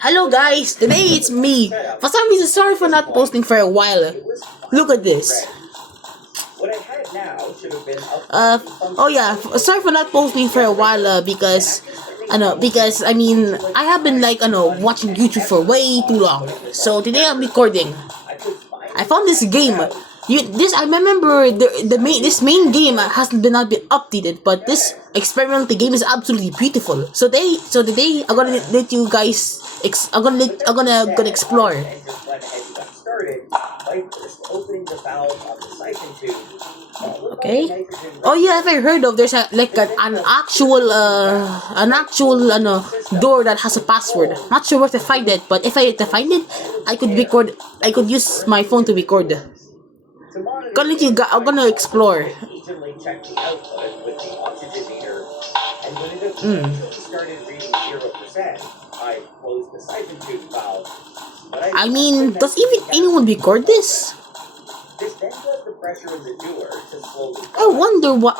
Hello guys, today it's me. For some reason, sorry for not posting for a while. Look at this. Oh yeah, sorry for not posting for a while because, I mean, I have been like, watching YouTube for way too long. So today I'm recording. I found this game. I remember this main game hasn't been not been updated, but this experimental game is absolutely beautiful. So today I'm gonna let you guys. I'm gonna explore. Okay. Oh yeah, have I heard of? There's an actual door that has a password. Not sure where to find it, but if I to find it, I could record. I could use my phone to record. I'm gonna explore. Mm. I mean, does even anyone record this? I wonder what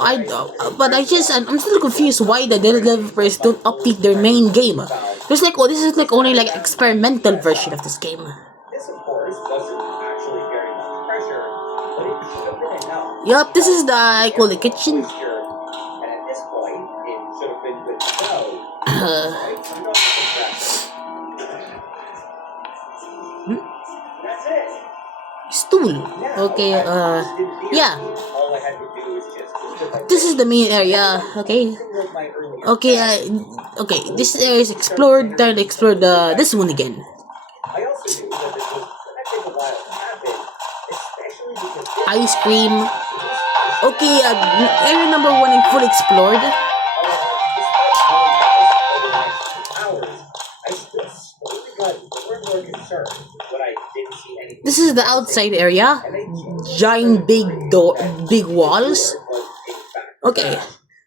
but I'm still confused why the developers don't update their main game. There's like, this is like only like experimental version of this game. Yup, this is I call the kitchen. Stool. Okay, yeah. This is the main area, okay? Okay, okay, this area is explored, time to explore this one again. Ice cream. Okay, area number 1 is fully explored. This is the outside area. Giant big walls. Okay.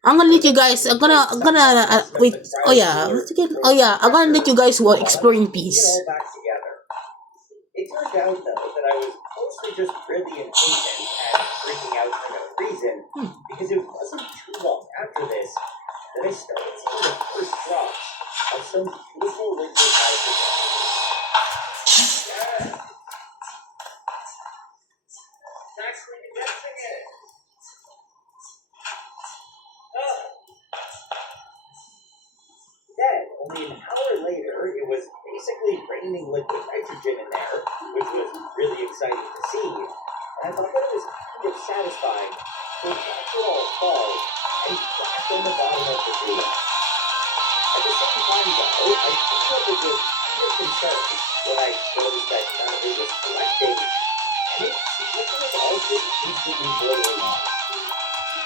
I'm gonna let you guys. Wait. Oh yeah. Oh yeah. I'm gonna let you guys explore in peace. It turned out though that I was mostly just really impatient and freaking out for no reason, because it wasn't too long after this that I started seeing the first drops of some beautiful liquid hydrogen. That's when you get it. Then, only an hour later, it was basically raining liquid nitrogen in there, which was really exciting to see. And I thought that it was kind of satisfying to watch it all fall and crash on the bottom of the river. At the same time, though, I think that it was kind of concerned when I noticed that none of it was collecting, and it was all just instantly boiling off.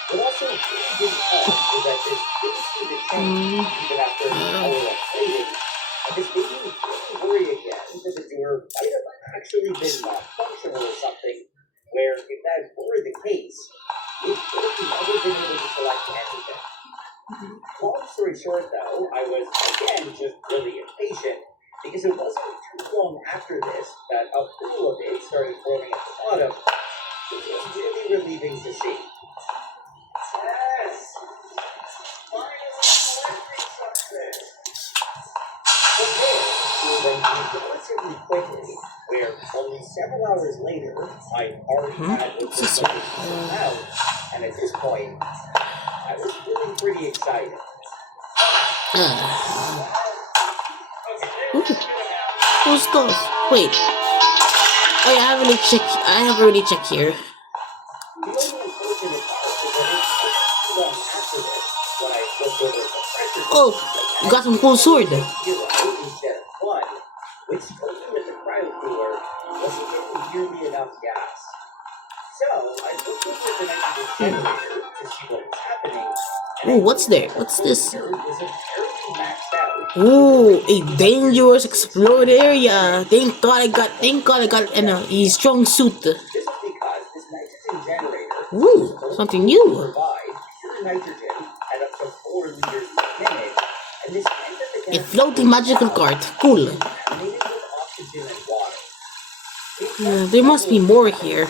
What also really didn't help was that this didn't seem to change even after an hour of waiting, and this made me really worry again that the door might have actually been malfunctional or something, where if that were the case, it would have never been able to collect anything. Long story short, though, I was again just really impatient, because it wasn't too long after this that a pool of it started forming at the bottom, which was really relieving to see. Yes! Finally collecting something! But then, eventually relatively quickly, where only several hours later, I already had what was out, and at this point, I was feeling pretty excited. Who's those? Wait. Oh, yeah, I have already checked here. Oh, you got some cool sword. Which spoken with the cryo cooler wasn't getting nearly enough gas. So I looked over the next generator to see what was happening. Oh, what's there? What's this? Oh, a dangerous explored area. Thank God I got a strong suit. Ooh, something new. A floating magical cart. Cool. There must be more here.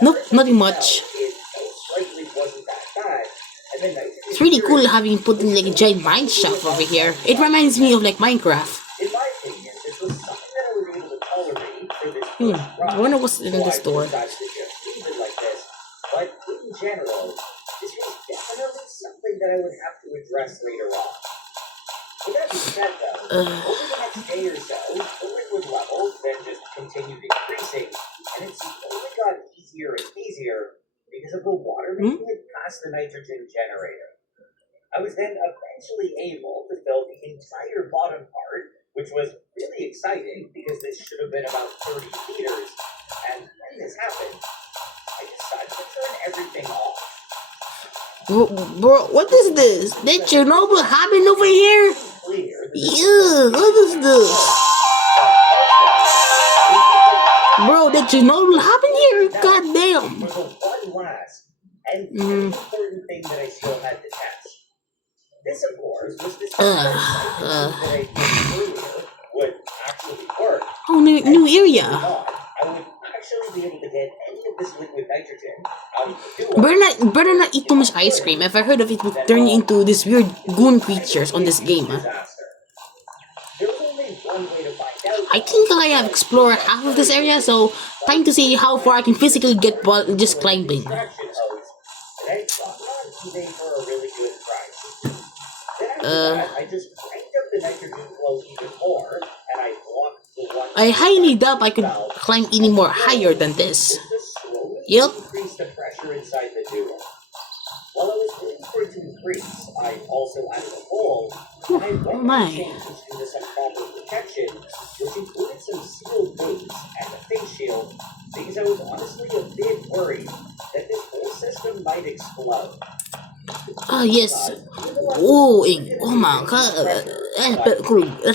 Nope, nothing much. It's really cool having put in like a giant mine shaft over here. It reminds me of like Minecraft. In my opinion, this was something that I was able to tolerate for this I first run. wonder what's in So this I door. decided to just leave it like this. But in general, this was definitely something that I would have to address later on. With that being said, though, over the next day or so, the liquid level then just continued increasing, and it slowly got easier and easier because of the water making it past the nitrogen generator. I was then eventually able to fill the entire bottom part, which was really exciting because this should have been about 30 liters, and when this happened, I decided to turn everything off. Bro, what is this? Did Chernobyl happen over here? Clear that Yeah, what is this? Bro, did Chernobyl happen here? God damn. was the one last and very important thing that I still had to test. This, of course, was the that I did earlier would actually work. Oh, new area. I would actually be able to get any of this liquid nitrogen out of the door. Better not eat too much ice cream. If I heard of it, would turn you into these weird goon creatures on this game. There was only one way to find out. I think I have explored half of this area, so time to see how far I can physically get while just climbing. Extraction hose that I bought on eBay for a really good price. Then after that, I just cranked up the nitrogen flow even more, and I blocked the one. I highly doubt I could climb any more higher than this. Yep. Increase the pressure inside the duo. While I was waiting for it to increase, I also added a hole, and I went my. and changed into some proper protection, which included some sealed boots and a face shield, because I was honestly a bit worried that this whole system might explode. Ah, yes. Oh, my god. That's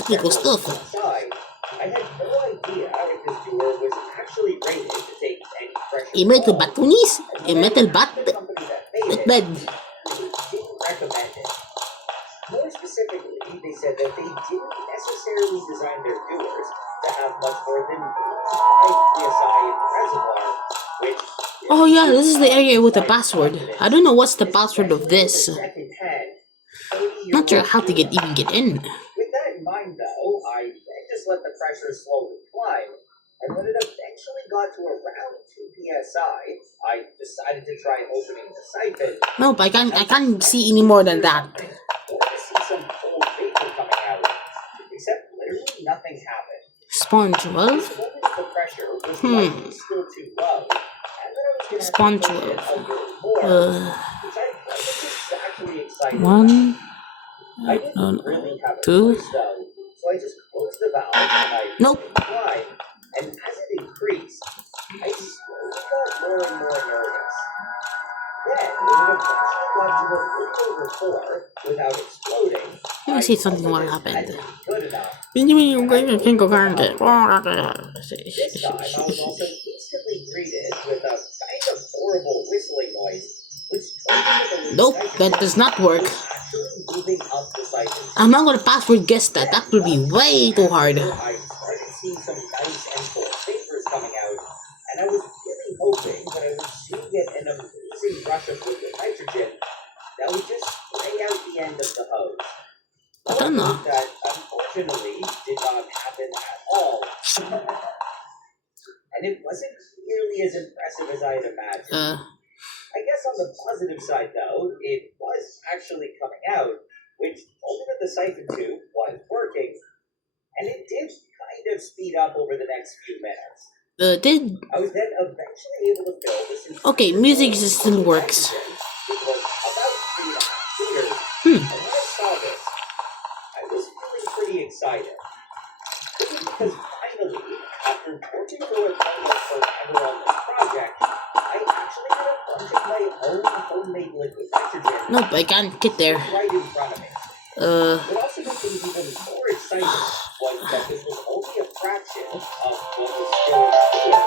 pretty cool stuff. Outside, I had no idea if this door was actually rated to take any pressure. A metal batunis? A metal bat? The company that made That it bad. didn't recommend it. More specifically, they said that they didn't necessarily design their doers to have much more than 5 psi in the reservoir, which Oh yeah, this is the area with the password. I don't know what's the password of this. second-hand, Not sure how to even get in. With that in mind, though, I then just let the pressure slowly climb, and when it eventually got to around 2 psi, I decided to try opening the siphon. Nope, I can't see any more than that. Or to see some cold vapor coming out, except literally nothing happened. Sponge I love? told me that the pressure was likely still too low, and that I was going to Sponge have to push it a love. little more, which I wasn't exactly excited about. One, I didn't really have a two. choice though, so I just closed the valve and I Nope. climb, and as it increased, I slowly got more and more nervous. Then, when it eventually got to a little over 4 without exploding, Let me see if something will happen. that didn't be good enough. This time, I was also instantly greeted with a kind of horrible whistling noise, which told me that the Nope, that does not work. was actually moving up the siphon. I'm not gonna password guess that. That will be way too hard. I started seeing some nice and cold vapors coming out, and I was really hoping that I would soon get an amazing rush of liquid nitrogen that would just spray out the end of the hose. However, That unfortunately did not happen at all. And it wasn't nearly as impressive as I had imagined. I guess on the positive side, though, it was actually coming out, which told me that the siphon tube was working, and it did kind of speed up over the next few minutes. I was then eventually able to fill this. Okay, music still works. It was about 3.5 liters. And when I saw this, I was feeling pretty excited. This is because finally, after working for a total forever on this project, I actually had a bunch of my own homemade liquid nitrogen Nope, I can't get there. right in front of me. What also made things even more exciting was that this was only a fraction of what was still in store,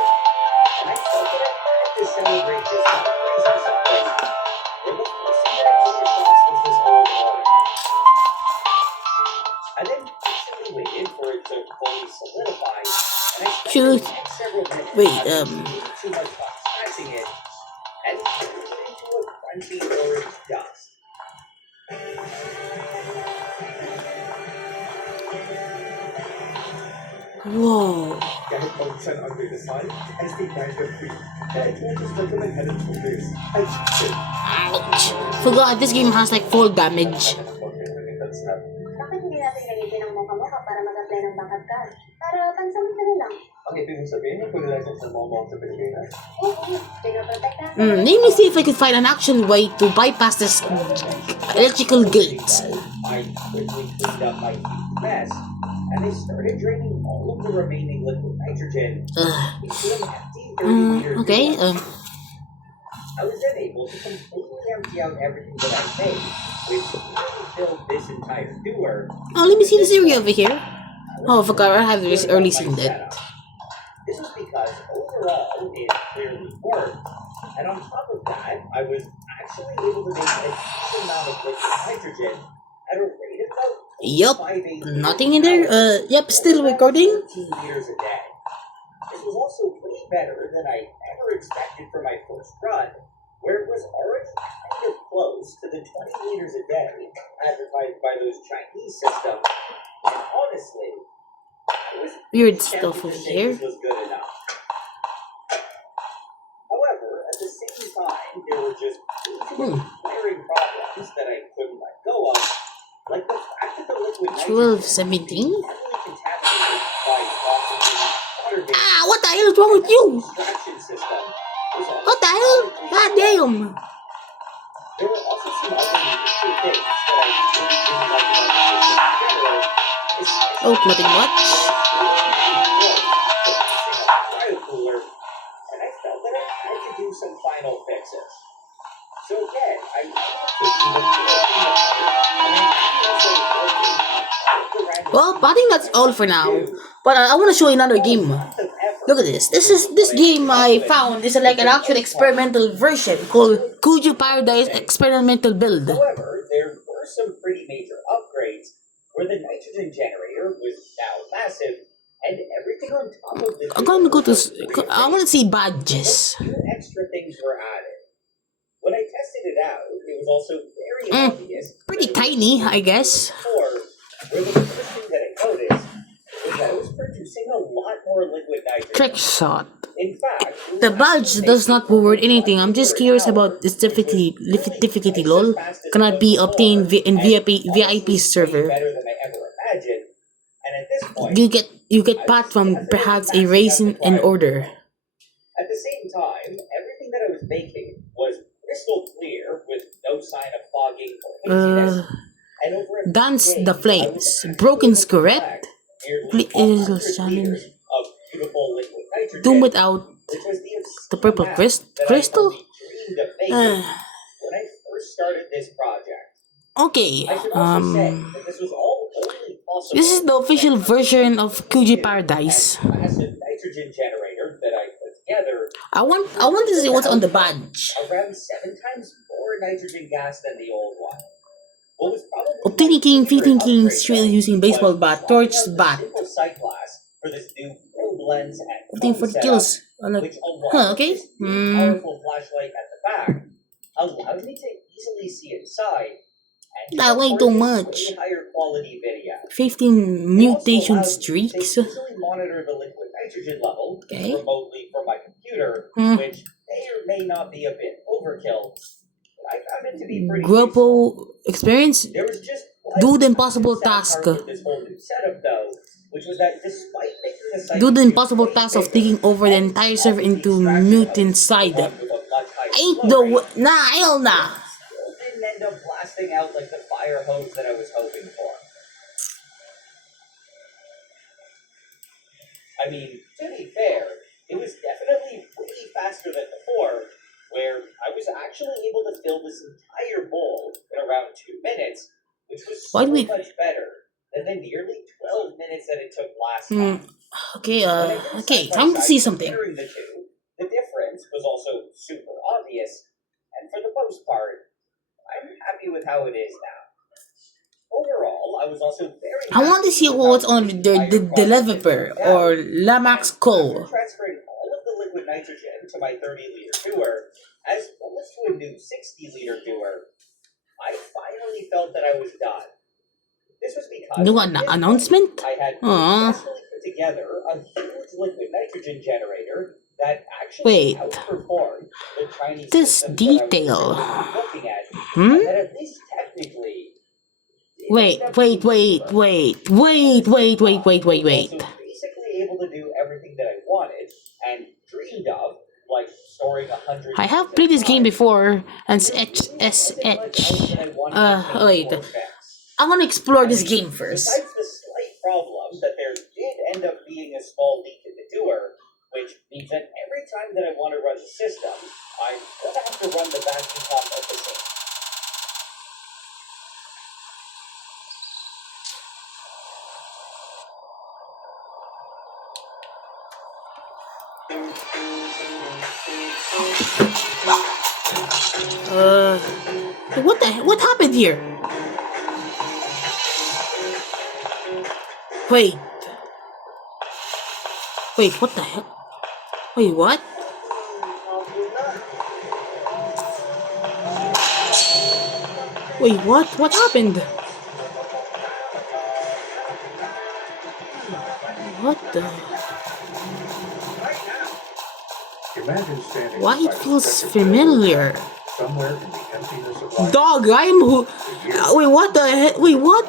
and I felt that I had to celebrate this in a crazy way. And the first thing that I came across was this old order. I then patiently waited for it to fully solidify, and I spent the next several minutes not too much fun scratching it, and turning it into a crunchy orange dust. Whoa. Garrett Olsen under the sun as the Nitro Queen. Garrett Olsen's looking at head and shoulders. I cheated. Ouch. Forgot this game has like full damage. Bakit hindi natin gamitin ang mukha-mukha para mag-apply ng backup card? Para pansamantala lang. Okay, ibig sabihin, may license ng mga sa Pilipinas. Oo, pinoprotect natin. Let me see if I can find an action way to bypass this electrical gates. I quickly cleaned up my mess, and I started draining all of the remaining liquid nitrogen into an empty 30-liter Okay. I was then able to completely empty out everything that I made, which really filled this entire sewer. Oh, let me see this area over here. Oh, I forgot I have this early seen that. This was because overall it clearly worked, and on top of that, I was actually able to make a decent amount of liquid nitrogen at a rate of about Yup. 580 Nothing in there. Yep, still recording. 13 liters a day. This was also way better than I ever expected for my first run, where it was already kind of close to the 20 liters a day advertised by those Chinese systems. And honestly, I was Weird tempted stuff to over say here. this was good enough. However, at the same time, there were just glaring problems that I couldn't let go of, like the fact that the liquid nitrogen 12, 17. heavily contaminated by possibly water-based Ah, what the hell is wrong with you? extraction system was also What the hell? God damn. There were also some other major things that I really didn't like about the system in general, especially Oh, nothing much. cooler, and I felt that I had to do some final fixes. So again, I Well, I think that's all for now. But I want to show you another game. Look at this. This game I found is like an actual experimental version called Kuju Paradise Experimental Build. However, there were some pretty major upgrades where the nitrogen generator was now massive and everything on top of the I'm gonna go to. I want to see badges. few extra things were added. When I tested it out, it was also very obvious. Pretty tiny, I guess. Before, where the first thing that I noticed was that it was producing a lot more liquid nitrogen. Trick shot. In fact, it was The badge actually does not making reward anything. I'm just curious about its difficulty, lol. Cannot be obtained in VIP server. better than I ever imagined. And at this point, You get path from perhaps a racing in order. at the same time, everything that I was making was crystal clear with no sign of fogging or haziness. And over a Dance few the days, Flames. I was actually Broken able to Script. nearly Please, 100 challenge. liters of beautiful liquid nitrogen, Doom without which was the purple amount that I crystal. only dreamed of making when I first started this project. Okay. I should also say that this was all only possible. This is the official version of Kuji Paradise. and massive nitrogen generator that I put together I want to see what's on the badge. around 7 times more nitrogen gas than the old one. What was probably Obtaining king, feeding king, upgrade, straight though, using baseball was bat, torch swapping out bat. the simple sight glass for this new probe lens and Obtaining phone 40 setup, kills. On a, which along huh, with okay. this new powerful flashlight at the back allowed me to easily see inside and That way record too this much. way higher quality video. 15 mutation streaks. To easily monitor the liquid nitrogen level Okay. remotely from my computer, Hmm. which may or may not be a bit overkill, but I found it to be pretty useful. Grupo experience. There was just Do one the impossible sad task. part with this whole new setup, though, which was that despite making the site Do the seem impossible way task of bigger taking over the and entire all server the into extraction mutant hubs side. run with a much higher Ain't flow the rate, nah, hell nah. still didn't end up blasting out like the fire hose that I was hoping for. I mean, to be fair, it was definitely way faster than before, where I was actually able to fill this entire bowl in around 2 minutes, which was Why so do we- much better than the nearly 12 minutes that it took last Hmm. time. Okay, When I did okay, side by time to side see something. comparing the two, the difference was also super obvious, and for the most part, I'm happy with how it is now. Overall, I was also very I want to happy see with what's how on the the entire project developer turned out. or Lamax After Co. transferring all of the liquid nitrogen to my 30-liter dewar, as well as to a new 60-liter dewar, I finally felt that I was done. This was because New at this point, announcement? I had Aw. successfully put together a huge liquid nitrogen generator that actually Wait. outperformed the Chinese This systems that I was detail. originally looking at, Hmm? and that at least technically. it Wait, ended up wait, being wait, cheaper. wait, wait, wait, wait, wait, wait. I was also basically able to do everything that I wanted and dreamed of, like storing 100 I have units played at a this game time. before, and There it's really wasn't much else SH. that I wanted to change Wait. or fix. I want to explore I this mean, game first. besides the slight problem that there did end up being a small leak in the doer, which means that every time that I want to run the system, I'm gonna have to run the vacuum pump at the same time. What happened here? Wait. Wait, what the hell? Wait, what? Wait, what? What happened? What the? Imagine standing Why it beside a feels sketch of familiar? somewhere in the emptiness of life. Dog, I'm who? Wait, what the heck? Wait, what?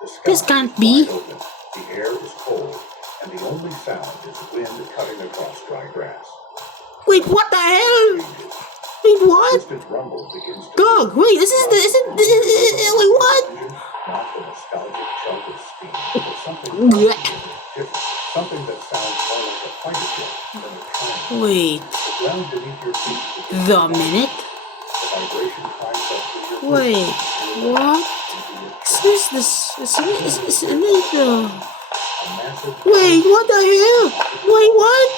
The sky This can't be. is wide open, the air is cold, and the only sound is wind cutting across dry grass. Wait, what the hell? Wait, what? Distant rumble begins to Dog, wait, this is the, wait, what? not the nostalgic chug of steam, but something Blech. different, something that sounds more like a fighter jet than a train. Wait, The ground beneath your feet begins the to rumble. minute? The vibration climbs up through your Wait, what? Is this, is it the... Wait, what the hell? Wait, what?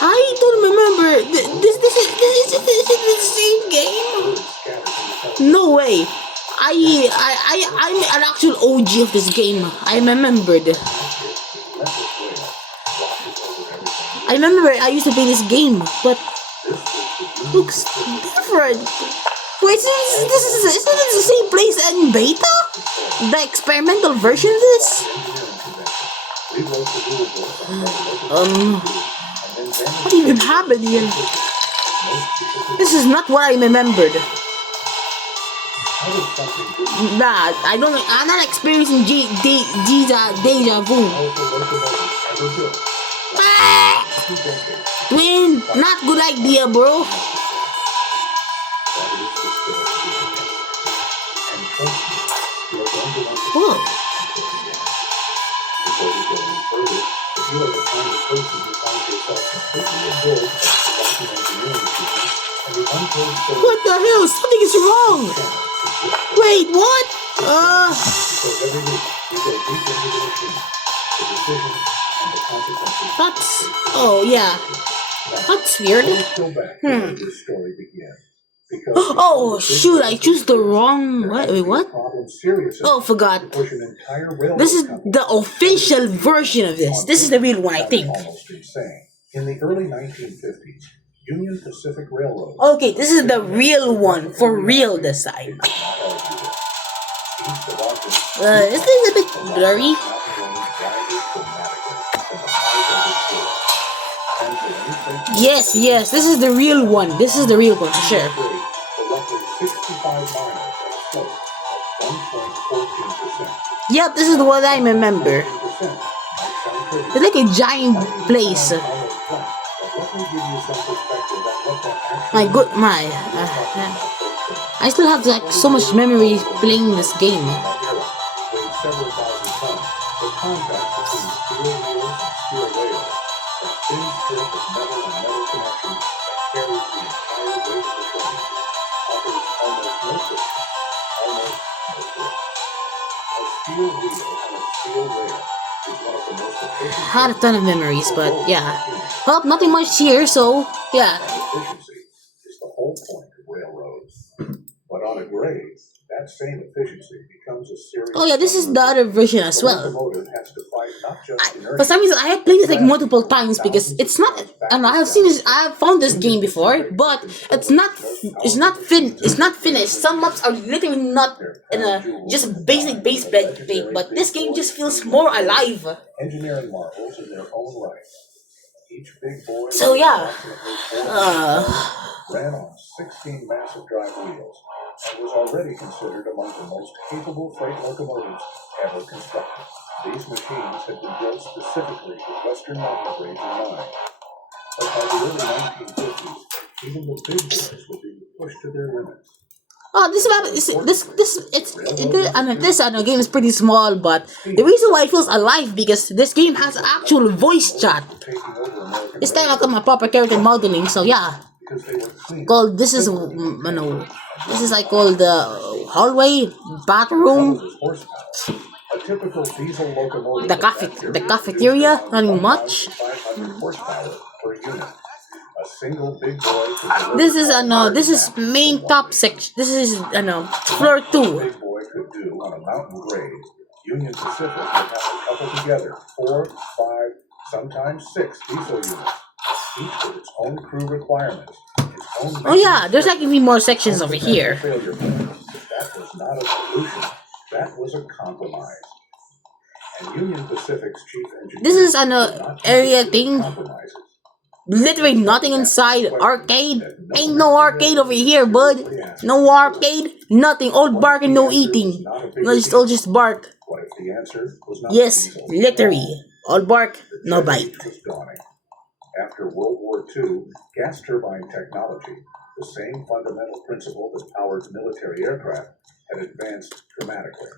I don't remember. This is the same game? No way. I'm an actual OG of this game. I remembered. I remember I used to play this game, but looks different. Wait, isn't it the same place in beta? The experimental version of this? What even happened here? This is not what I remembered. Nah, I'm not experiencing deja vu. Ah! Twin, not good idea, bro. Whoa. What the hell? Something is wrong. Wait, what? That's... Oh, yeah. That's weird. Oh, shoot, I choose the wrong... Wait, what? Oh, forgot. This is the official version of this. This is the real one, I think. In the early 1950s, Union Pacific Railroad. Okay, this is the real one. For real this time. This is a bit blurry. Yes, this is the real one. This is the real one, for sure. Yep, this is what I remember. It's like a giant place. I still have like so much memory playing this game. Had a ton of memories, but yeah. Well, nothing much here, so yeah. Efficiency is the whole point of railroads. But on a grade, that same efficiency becomes a serious. Oh yeah, this is the other version as The well. locomotive has to fight not just inertia, For some reason, I have played this like multiple times because it's not. And I have seen this. I have found this game before, but it's not finished. Some maps are literally not in a just basic base plate, but this game just feels more alive. Engineering marvels in their own right. Each big boy So yeah, ran on 16 massive drive wheels and was already considered among the most capable freight locomotives ever constructed. These machines had been built specifically with Western mountain grades in mind. But by the early 1950s, even the big boys were being pushed to their limits. oh, this game is pretty small, but the reason why it feels alive because this game has actual voice chat. Taking over American It's kind of like my proper character modeling, so yeah. because they were clean. Called this is I call the hallway bathroom, With horsepower. A typical diesel locomotive the cafeteria, nothing much. 500 horsepower per unit. A single big boy could deliver This is main top section. This is floor 2. big boy could do on a mountain grade. Union Pacific would have to couple together 4, 5, sometimes 6 diesel units, each with its own crew requirements. Its own Oh yeah, there's like even more sections over here. failure points. That was not a solution. That was a compromise. And Union Pacific's chief engineer This is an did not area consider thing. compromises. Literally nothing inside. Arcade. Ain't no arcade over here, bud. No arcade. Nothing. Old bark and no eating. No, it's all just bark. What if the answer was not Yes, diesel? literally. All bark, no bite. Was dawning. After World War II, gas turbine technology, the same fundamental principle that powered military aircraft, had advanced dramatically.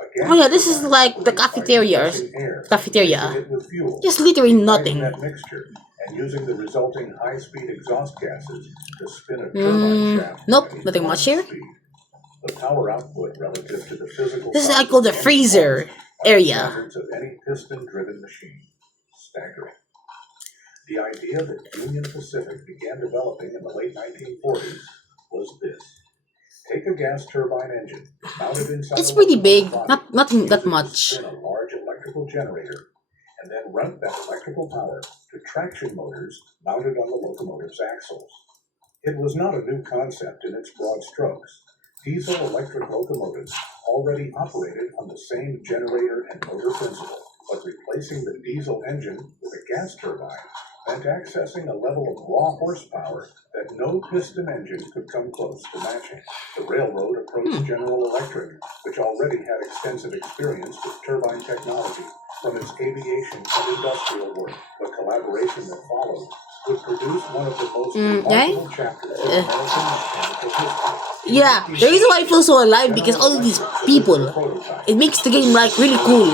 A gas Oh yeah, this is turbine like the operated by cafeterias. compressing air, Cafeteria. mixing it with fuel, Just literally igniting nothing. that mixture, and using the resulting high-speed exhaust gases to spin a turbine shaft. Nope, at nothing much here. enormous speed. The power output relative to the physical This is size I call of the any freezer parts are area. standards of any piston-driven machine. Staggering. The idea that Union Pacific began developing in the late 1940s was this. Take a gas turbine engine, mount it inside It's a pretty big. locomotive body, Nothing use that it to much. spin a large electrical generator, and then route that electrical power to traction motors mounted on the locomotive's axles. It was not a new concept in its broad strokes. Diesel-electric locomotives already operated on the same generator and motor principle, but replacing the diesel engine with a gas turbine meant accessing a level of raw horsepower that no piston engine could come close to matching. The railroad approached General Electric, which already had extensive experience with turbine technology from its aviation and industrial work. The collaboration that followed would produce one of the most remarkable chapters in American mechanical history. Yeah, the reason why I feel so alive because all of these people, it makes the game like really cool.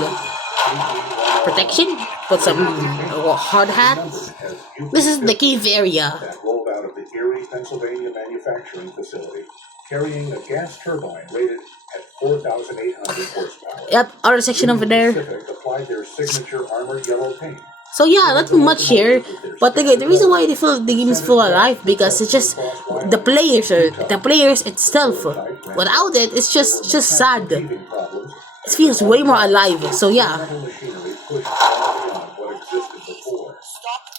Protection, put some hard hat. This is the cave area. That rolled out of the Erie, Pennsylvania manufacturing facility, carrying a gas turbine rated at 4,800 horsepower. Yep, other section over there. Pacific applied their signature armored yellow paint. So yeah, nothing much here. But again, the reason why the game is full alive because it's just the players itself. Without it, it's just sad. Teething problems, It feels way more alive. So yeah. metal machinery pushed far beyond what existed before.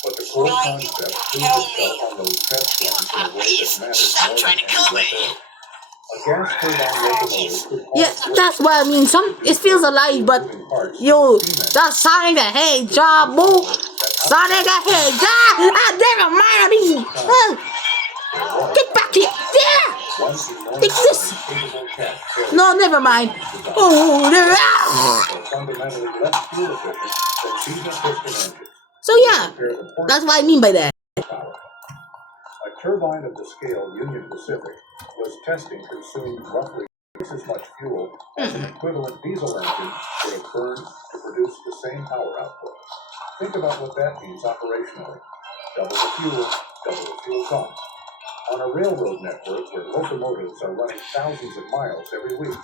But the core concept proved itself on those test runs in a way that mattered more than anything else. A gas turbine locomotive could Yeah, that's what I mean. It feels alive, but yo, that's Sonic the Hedgehog, boo. Sonic the Hedgehog. Never mind. I mean, get back here. Yeah. Take this. No, never mind. Oh, there. fundamentally less fuel efficient than diesel piston engines. So yeah, Compare the that's what I mean by that. horsepower. A turbine of the scale Union Pacific was testing consumed roughly twice as much fuel as an equivalent diesel engine would have burned to produce the same power output. Think about what that means operationally. Double the fuel cost. On a railroad network where locomotives are running thousands of miles every week,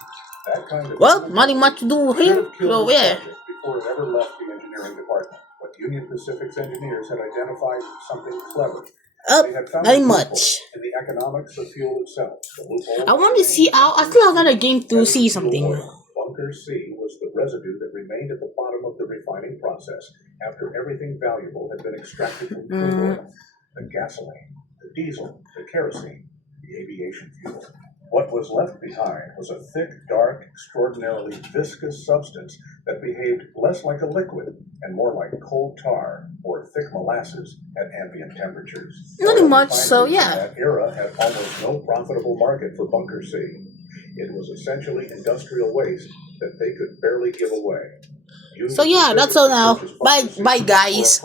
that kind of Well, nothing much to do should here. have killed So the yeah. project before it ever left the engineering department. But Union Pacific's engineers had identified something clever. They had found a Nothing loophole much. in the economics of fuel itself. The loophole I want to see. I still have another game to see something. Bunker C was the residue that remained at the bottom of the refining process after everything valuable had been extracted from crude oil. The gasoline, the diesel, the kerosene, the aviation fuel. What was left behind was a thick, dark, extraordinarily viscous substance that behaved less like a liquid and more like coal tar or thick molasses at ambient temperatures. Nothing Oil much, so refineries in yeah. that era had almost no profitable market for Bunker C. It was essentially industrial waste that they could barely give away. So yeah, that's all now. Bye, bye guys.